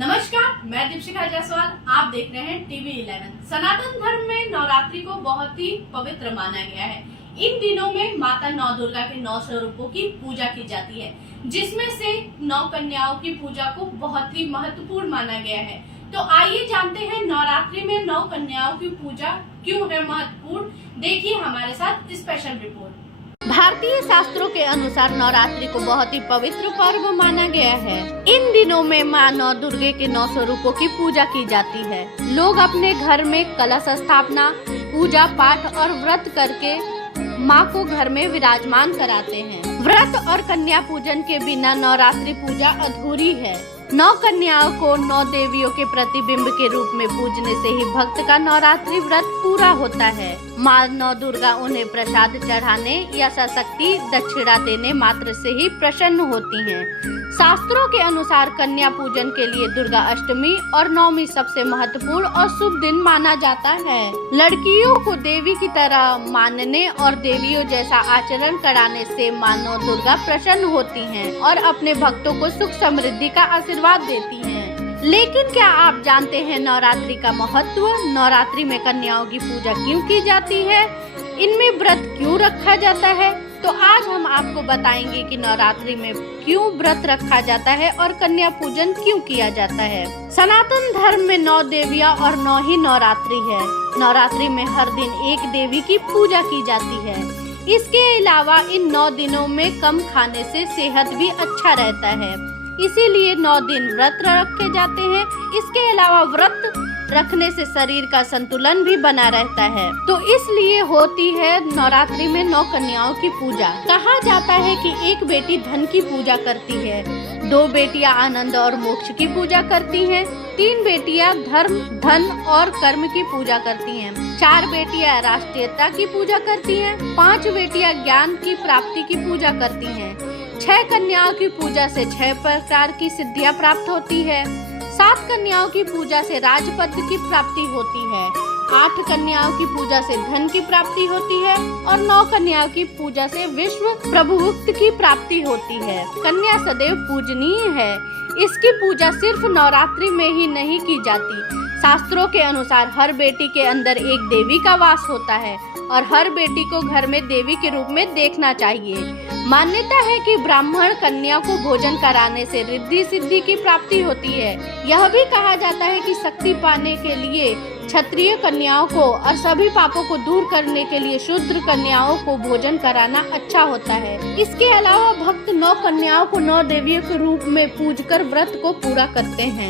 नमस्कार, मैं दीपशिखा जायसवाल। आप देख रहे हैं टीवी 11। सनातन धर्म में नवरात्रि को बहुत ही पवित्र माना गया है। इन दिनों में माता नौ दुर्गा के 9 स्वरूपों की पूजा की जाती है, जिसमें से 9 कन्याओं की पूजा को बहुत ही महत्वपूर्ण माना गया है। तो आइए जानते हैं नवरात्रि में 9 कन्याओं की पूजा क्यों है महत्वपूर्ण। देखिए हमारे साथ स्पेशल रिपोर्ट। भारतीय शास्त्रों के अनुसार नवरात्रि को बहुत ही पवित्र पर्व माना गया है। इन दिनों में माँ नौ दुर्गे के 9 स्वरूपों की पूजा की जाती है। लोग अपने घर में कलश स्थापना, पूजा पाठ और व्रत करके माँ को घर में विराजमान कराते हैं। व्रत और कन्या पूजन के बिना नवरात्रि पूजा अधूरी है। 9 कन्याओं को 9 देवियों के प्रतिबिंब के रूप में पूजने से ही भक्त का नवरात्रि व्रत पूरा होता है। माँ नौ दुर्गा उन्हें प्रसाद चढ़ाने या सशक्ति दक्षिणा देने मात्र से ही प्रसन्न होती हैं। शास्त्रों के अनुसार कन्या पूजन के लिए दुर्गा अष्टमी और नवमी सबसे महत्वपूर्ण और शुभ दिन माना जाता है। लड़कियों को देवी की तरह मानने और देवियों जैसा आचरण कराने से माँ नौ दुर्गा प्रसन्न होती हैं और अपने भक्तों को सुख समृद्धि का आशीर्वाद देती हैं। लेकिन क्या आप जानते हैं नवरात्रि का महत्व? नवरात्रि में कन्याओं की पूजा क्यों की जाती है? इनमें व्रत क्यों रखा जाता है? तो आज हम आपको बताएंगे कि नवरात्रि में क्यों व्रत रखा जाता है और कन्या पूजन क्यों किया जाता है। सनातन धर्म में 9 देवियां और 9 ही नवरात्रि है। नवरात्रि में हर दिन एक देवी की पूजा की जाती है। इसके अलावा इन 9 दिनों में कम खाने से सेहत भी अच्छा रहता है, इसीलिए 9 दिन व्रत रखे जाते हैं। इसके अलावा व्रत रखने से शरीर का संतुलन भी बना रहता है, तो इसलिए होती है नवरात्रि में 9 कन्याओं की पूजा। कहा जाता है कि एक बेटी धन की पूजा करती है, 2 बेटियां आनंद और मोक्ष की पूजा करती हैं, 3 बेटियां धर्म, धन और कर्म की पूजा करती हैं, 4 बेटियां राष्ट्रीयता की पूजा करती हैं, 5 बेटियां ज्ञान की प्राप्ति की पूजा करती हैं, 6 कन्याओं की पूजा से 6 प्रकार की सिद्धियां प्राप्त होती है, 7 कन्याओं की पूजा से राजपद की प्राप्ति होती है, 8 कन्याओं की पूजा से धन की प्राप्ति होती है और 9 कन्याओं की पूजा से विश्व प्रभुत्व की प्राप्ति होती है। कन्या सदैव पूजनीय है। इसकी पूजा सिर्फ नवरात्रि में ही नहीं की जाती। शास्त्रों के अनुसार हर बेटी के अंदर एक देवी का वास होता है और हर बेटी को घर में देवी के रूप में देखना चाहिए। मान्यता है कि ब्राह्मण कन्या को भोजन कराने से रिद्धि सिद्धि की प्राप्ति होती है। यह भी कहा जाता है कि शक्ति पाने के लिए क्षत्रिय कन्याओं को और सभी पापों को दूर करने के लिए शूद्र कन्याओं को भोजन कराना अच्छा होता है। इसके अलावा भक्त 9 कन्याओं को 9 देवियों के रूप में पूजकर व्रत को पूरा करते हैं।